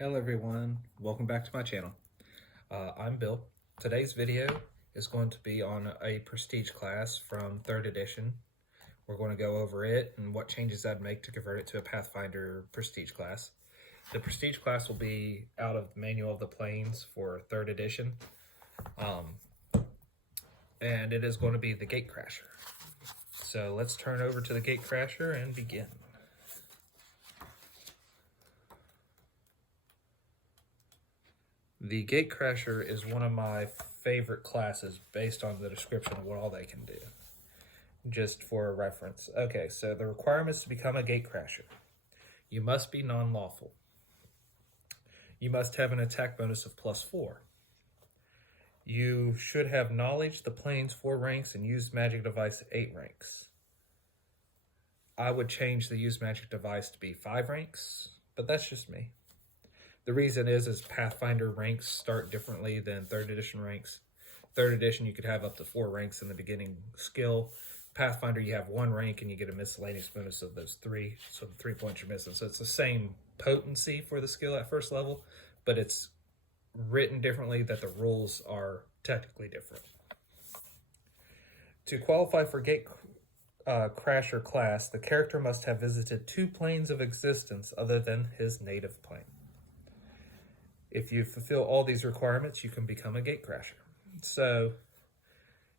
Hello everyone, welcome back to my channel. I'm Bill. Today's video is going to be on a prestige class from 3rd edition. We're going to go over it and what changes I'd make to convert it to a Pathfinder prestige class. The prestige class will be out of the Manual of the Planes for 3rd edition. And it is going to be the Gatecrasher. So let's turn over to the Gatecrasher and begin. The Gatecrasher is one of my favorite classes based on the description of what all they can do. Just for a reference. Okay, so the requirements to become a Gatecrasher. You must be non-lawful. You must have an attack bonus of +4. You should have knowledge the planes 4 ranks and use magic device 8 ranks. I would change the use magic device to be 5 ranks, but that's just me. The reason is Pathfinder ranks start differently than 3rd edition ranks. 3rd edition, you could have up to 4 ranks in the beginning skill. Pathfinder, you have 1 rank and you get a miscellaneous bonus of those 3, so the 3 points you're missing. So it's the same potency for the skill at first level, but it's written differently that the rules are technically different. To qualify for Gatecrasher class, the character must have visited 2 planes of existence other than his native plane. If you fulfill all these requirements, you can become a Gatecrasher. So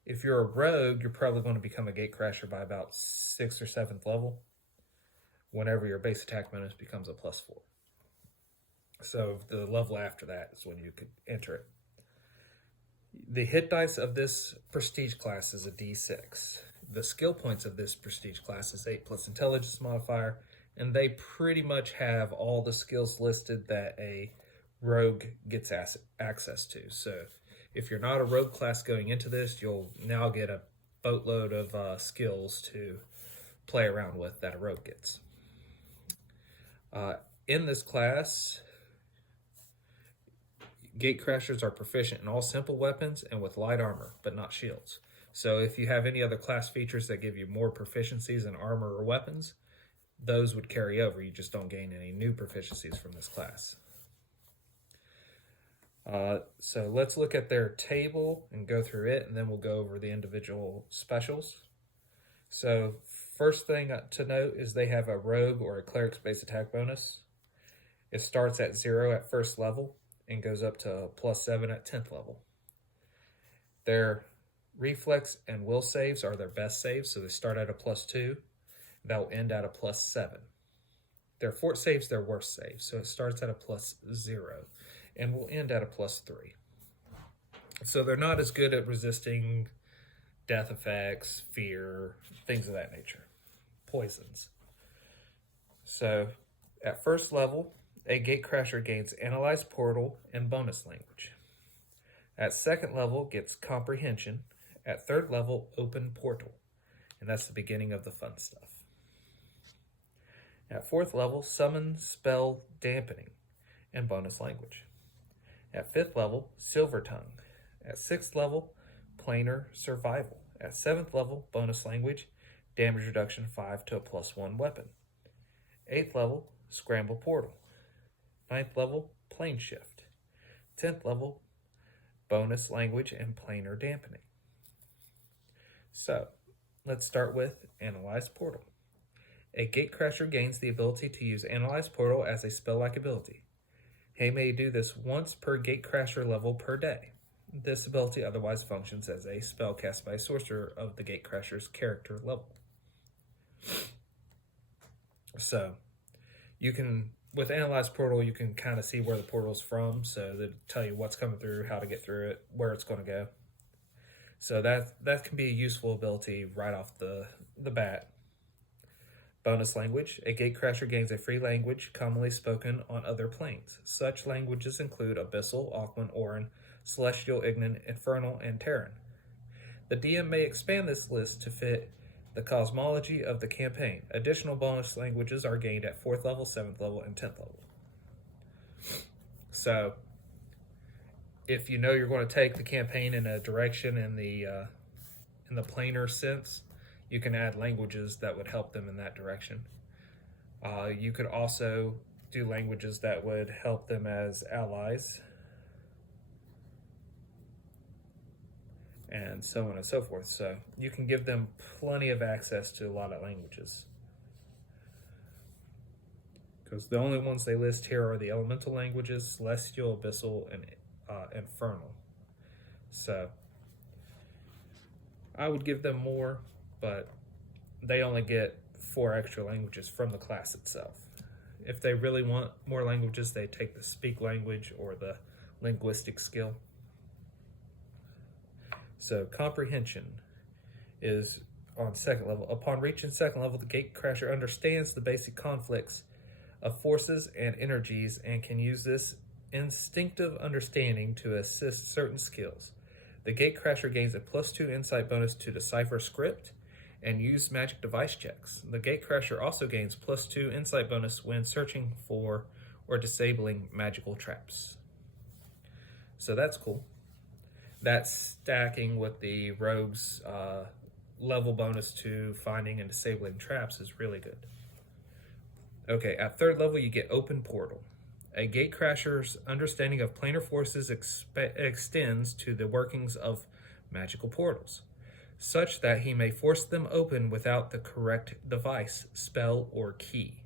if you're a rogue, you're probably going to become a Gatecrasher by about 6th or 7th level, whenever your base attack bonus becomes a +4. So the level after that is when you could enter it. The hit dice of this prestige class is a D6. The skill points of this prestige class is 8 plus intelligence modifier, and they pretty much have all the skills listed that a rogue gets access to. So if you're not a rogue class going into this, you'll now get a boatload of skills to play around with that a rogue gets. In this class, Gatecrashers are proficient in all simple weapons and with light armor, but not shields. So if you have any other class features that give you more proficiencies in armor or weapons, those would carry over. You just don't gain any new proficiencies from this class. So let's look at their table and go through it, and then we'll go over the individual specials. So first thing to note is they have a rogue or a cleric's base attack bonus. It starts at 0 at 1st level and goes up to +7 at 10th level. Their reflex and will saves are their best saves, so they start at a +2. They'll end at a +7. Their fort saves their worst save, so it starts at a +0 and will end at a +3. So they're not as good at resisting death effects, fear, things of that nature, poisons. So at 1st level, a Gatecrasher gains Analyze Portal and Bonus Language. At 2nd level, gets Comprehension. At 3rd level, Open Portal. And that's the beginning of the fun stuff. At 4th level, Summon Spell Dampening and Bonus Language. At 5th level, Silver Tongue. At 6th level, Planar Survival. At 7th level, Bonus Language, Damage Reduction 5 to a +1 weapon. 8th level, Scramble Portal. 9th level, Plane Shift. 10th level, Bonus Language and Planar Dampening. So, let's start with Analyze Portal. A Gatecrasher gains the ability to use Analyze Portal as a spell-like ability. He may do this once per Gatecrasher level per day. This ability otherwise functions as a spell cast by a sorcerer of the Gatecrasher's character level. So, you can, with Analyze Portal, you can kind of see where the portal's from, so they tell you what's coming through, how to get through it, where it's going to go. So that can be a useful ability right off the bat. Bonus Language. A Gatecrasher gains a free language commonly spoken on other planes. Such languages include Abyssal, Aquan, Orin, Celestial, Ignan, Infernal, and Terran. The DM may expand this list to fit the cosmology of the campaign. Additional bonus languages are gained at 4th level, 7th level, and 10th level. So, if you know you're going to take the campaign in a direction in the planar sense, you can add languages that would help them in that direction. You could also do languages that would help them as allies, and so on and so forth. So you can give them plenty of access to a lot of languages, because the only ones they list here are the elemental languages, celestial, abyssal, and infernal. So I would give them more, but they only get 4 extra languages from the class itself. If they really want more languages, they take the speak language or the linguistic skill. So comprehension is on 2nd level. Upon reaching 2nd level, the gatecrasher understands the basic conflicts of forces and energies and can use this instinctive understanding to assist certain skills. The gatecrasher gains a +2 insight bonus to decipher script and use magic device checks. The gatecrasher also gains +2 insight bonus when searching for or disabling magical traps. So that's cool. That's stacking with the rogue's level bonus to finding and disabling traps is really good. Okay, at 3rd level you get open portal. A gatecrasher's understanding of planar forces extends to the workings of magical portals, such that he may force them open without the correct device, spell, or key.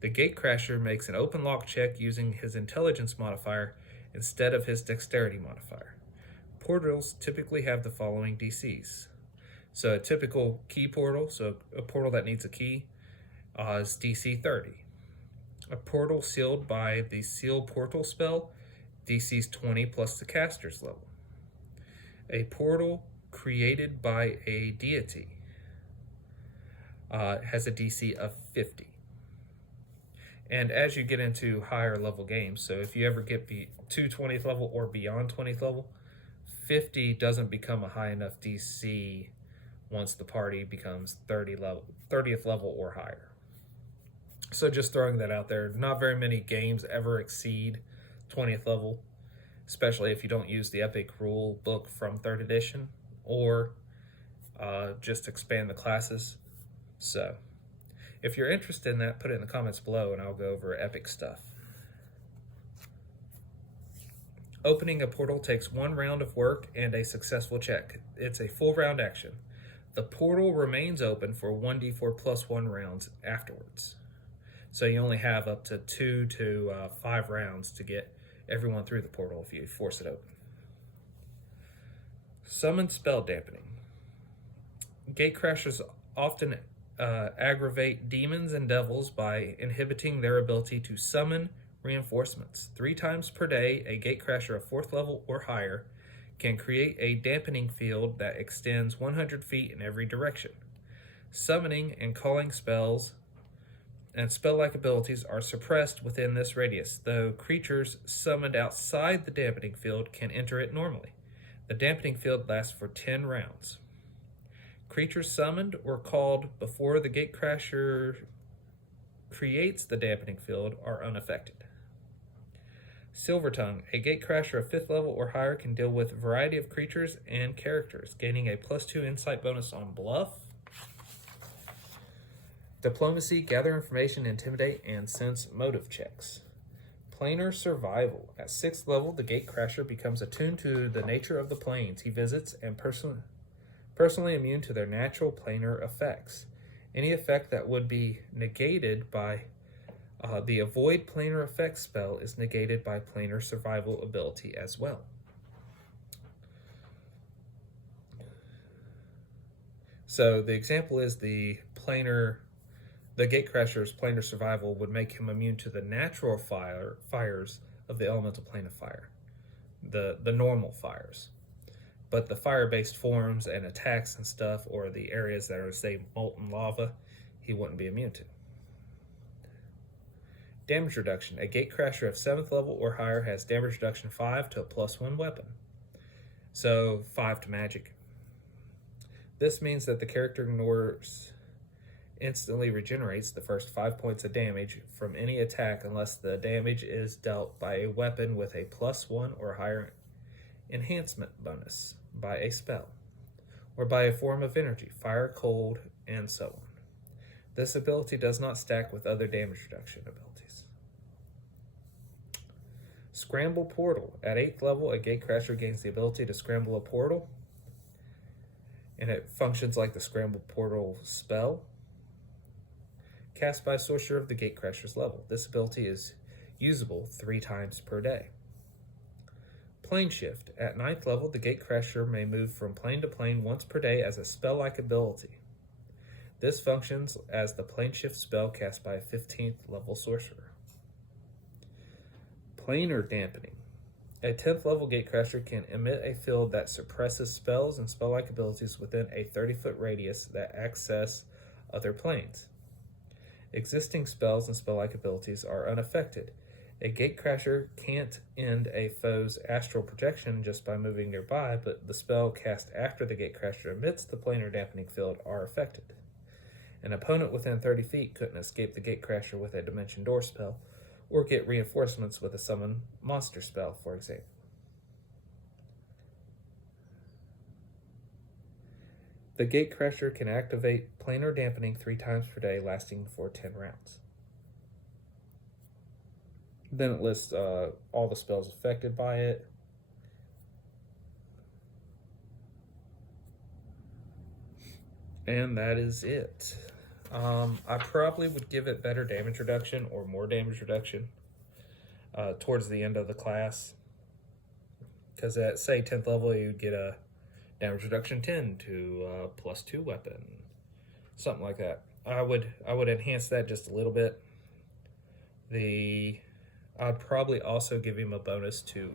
The gatecrasher makes an open lock check using his intelligence modifier instead of his dexterity modifier. Portals typically have the following DCs. So a typical key portal, so a portal that needs a key, is DC 30. A portal sealed by the Seal Portal spell, DC's 20 plus the caster's level. A portal created by a deity has a DC of 50. And as you get into higher level games, so if you ever get to 20th level or beyond 20th level, 50 doesn't become a high enough DC once the party becomes 30th level or higher. So just throwing that out there, not very many games ever exceed 20th level, especially if you don't use the Epic rule book from 3rd edition or just expand the classes. So if you're interested in that, put it in the comments below and I'll go over Epic stuff. Opening a portal takes 1 round of work and a successful check. It's a full round action. The portal remains open for 1d4 plus 1 rounds afterwards. So you only have up to 2 to 5 rounds to get everyone through the portal if you force it open. Summon spell dampening. Gatecrashers often aggravate demons and devils by inhibiting their ability to summon reinforcements. 3 times per day, a gatecrasher of 4th level or higher can create a dampening field that extends 100 feet in every direction. Summoning and calling spells and spell-like abilities are suppressed within this radius, though creatures summoned outside the dampening field can enter it normally. The dampening field lasts for 10 rounds. Creatures summoned or called before the gatecrasher creates the dampening field are unaffected. Silvertongue, a gatecrasher of 5th level or higher, can deal with a variety of creatures and characters, gaining a +2 insight bonus on bluff, diplomacy, gather information, intimidate, and sense motive checks. Planar survival. At 6th level, the gatecrasher becomes attuned to the nature of the planes he visits and personally immune to their natural planar effects. Any effect that would be negated by the avoid planar effects spell is negated by planar survival ability as well. So the example is the gatecrasher's planar survival would make him immune to the natural fires of the elemental plane of fire, the normal fires. But the fire-based forms and attacks and stuff, or the areas that are, say, molten lava, he wouldn't be immune to. Damage reduction. A gatecrasher of 7th level or higher has damage reduction 5 to a +1 weapon. So 5 to magic. This means that the character instantly regenerates the first 5 points of damage from any attack unless the damage is dealt by a weapon with a +1 or higher enhancement bonus, by a spell, or by a form of energy, fire, cold, and so on. This ability does not stack with other damage reduction abilities. Scramble portal. At 8th level, a gatecrasher gains the ability to scramble a portal, and it functions like the scramble portal spell cast by a sorcerer of the gatecrasher's level. This ability is usable 3 times per day. Plane shift. At 9th level, the gatecrasher may move from plane to plane once per day as a spell-like ability. This functions as the plane shift spell cast by a 15th level sorcerer. Planar dampening. A 10th level gatecrasher can emit a field that suppresses spells and spell-like abilities within a 30-foot radius that access other planes. Existing spells and spell-like abilities are unaffected. A gatecrasher can't end a foe's astral projection just by moving nearby, but the spell cast after the gatecrasher emits the planar dampening field are affected. An opponent within 30 feet couldn't escape the gatecrasher with a dimension door spell, or get reinforcements with a summon monster spell, for example. The gatecrasher can activate planar dampening 3 times per day, lasting for 10 rounds. Then it lists all the spells affected by it. And that is it. I probably would give it better damage reduction or more damage reduction towards the end of the class. Because at, say, 10th level, you'd get a damage reduction 10 to +2 weapon. Something like that. I would enhance that just a little bit. I'd probably also give him a bonus to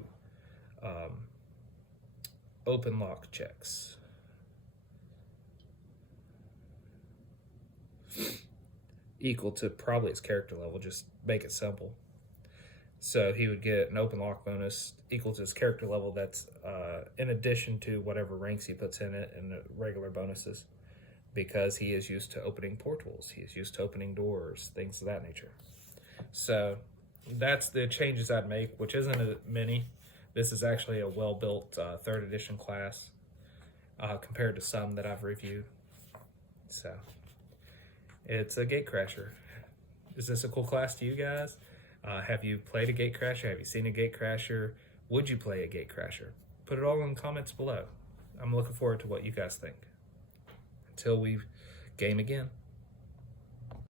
open lock checks. Equal to probably his character level, just make it simple. So he would get an open lock bonus equal to his character level that's in addition to whatever ranks he puts in it and the regular bonuses, because he is used to opening portals, he is used to opening doors, things of that nature. So that's the changes I'd make, which isn't many. This is actually a well-built 3rd edition class compared to some that I've reviewed. So it's a gatecrasher. Is this a cool class to you guys? Have you played a gatecrasher? Have you seen a gatecrasher? Would you play a gatecrasher? Put it all in the comments below. I'm looking forward to what you guys think. Until we game again.